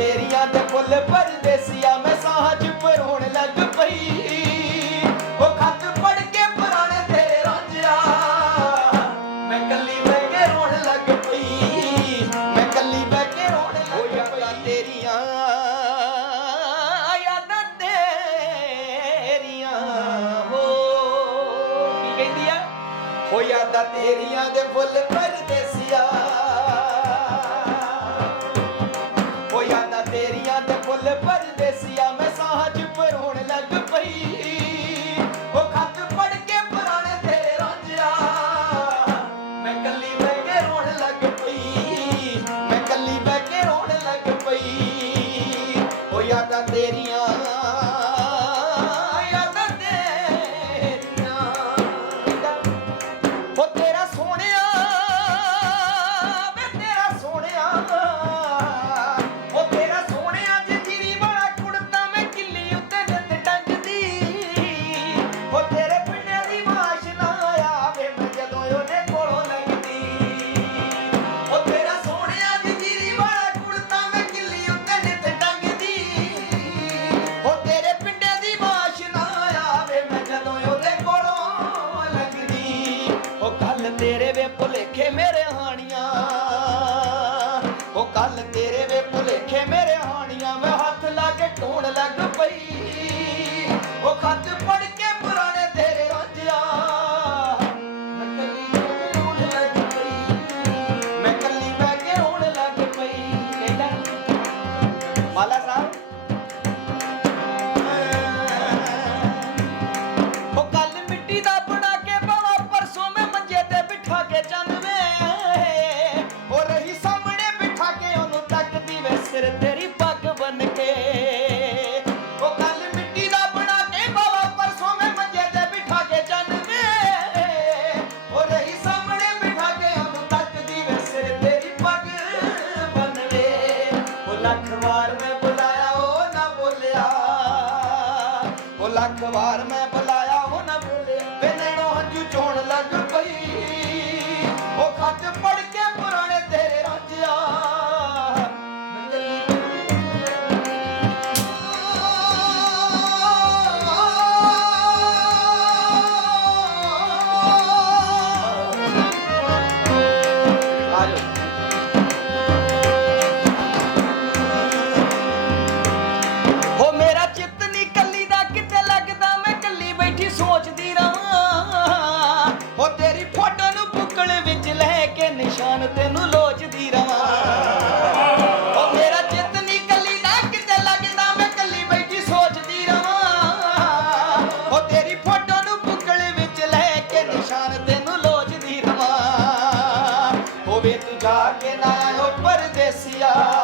ਤੇਰੀਆਂ ਤੇ ਫੁੱਲ ਪਰਦੇਸੀਆ ਮੈਂ ਸਾਹਾਂ 'ਚ ਪਰੋਣ ਲੱਗ ਪਈ। ਉਹ ਖੱਤ ਪੜ ਕੇ ਪੁਰਾਣੇ ਤੇਰੇ ਰਾਂਝਿਆ। ਮੈਂ ਕੱਲੀ ਬਹਿ ਕੇ ਰੋਣ ਲੱਗ ਪਈ। ਮੈਂ ਕੱਲੀ ਬਹਿ ਕੇ ਰੋਣ ਲੱਗ ਪਈ। ਤੇਰੀਆਂ ਯਾਦਾਂ ਤੇਰੀਆਂ ਹੋ। ਕੀ ਕਹਿੰਦੀ ਆ? ਹੋ ਯਾਦਾਂ ਤੇਰੀਆਂ ਦੇ ਫੁੱਲ ਲੱਖ ਵਾਰ ਮੈਂ ਮੈਂ ਕੱਲੀ ਬੈਠੀ ਸੋਚਦੀ ਰਵਾਂ। ਓ ਤੇਰੀ ਫੋਟੋ ਨੂੰ ਬੁੱਕਲ ਵਿੱਚ ਲੈ ਕੇ ਨਿਸ਼ਾਨ ਤੈਨੂੰ ਲੋਚਦੀ ਰਵਾਂ। ਹੋਵੇ ਤੂੰ ਜਾ ਕੇ ਨਾ ਓ ਪਰਦੇਸੀਆ।